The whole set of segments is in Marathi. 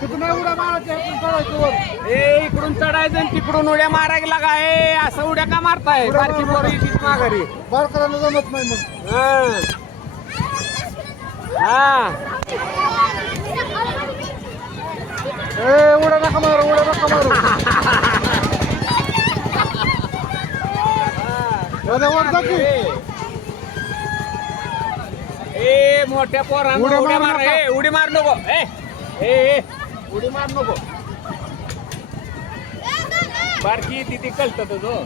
कितना उड्या मारायच्या इकडून चढायचं आणि तिकडून उड्या मारायला लागा हे असं उड्या का मारताय बारकी पोरी माघारी बारकरांना जमत नाही मग. उड्या नका मारू उड्या नका मारू. ए मोठ्या पोरांना उड्या मार उडी मार नको उडी मार नको बारकी तिथे कळत तुझं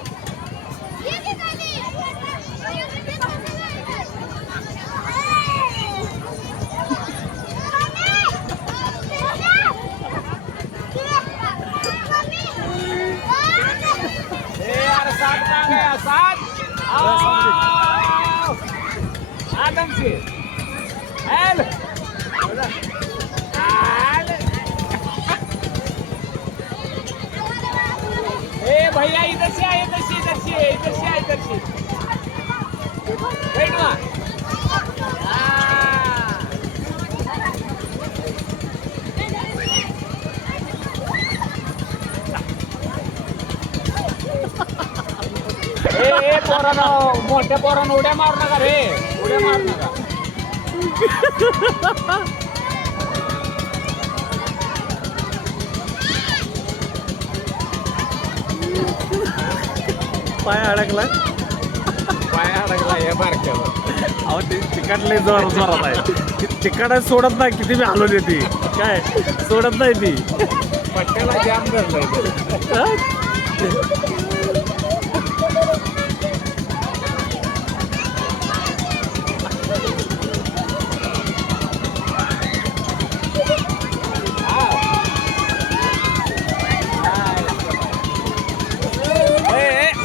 साथ आदम से भैया इधर से आए इधर से इधर से इधर से आए इधर से बैठ पोरानं मोठ्या पोरानं उड्या मारू नका रे उड्या मारू नका पाय अडकला हे बारक्यावर अहो ते चिकटले जोरात आहे चिकट सोडत नाही किती मी हलवली ती काय सोडत नाही ती पट्ट्याला जाम धरलंय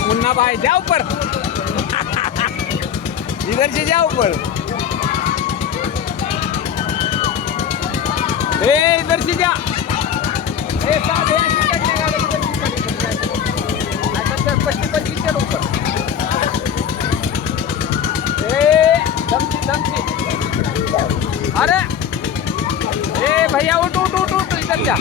मुन्ना भाई जा ऊपर इधर से जा ऊपर इधर से जा अरे भैया उठ उठ उठ उठ इधर जा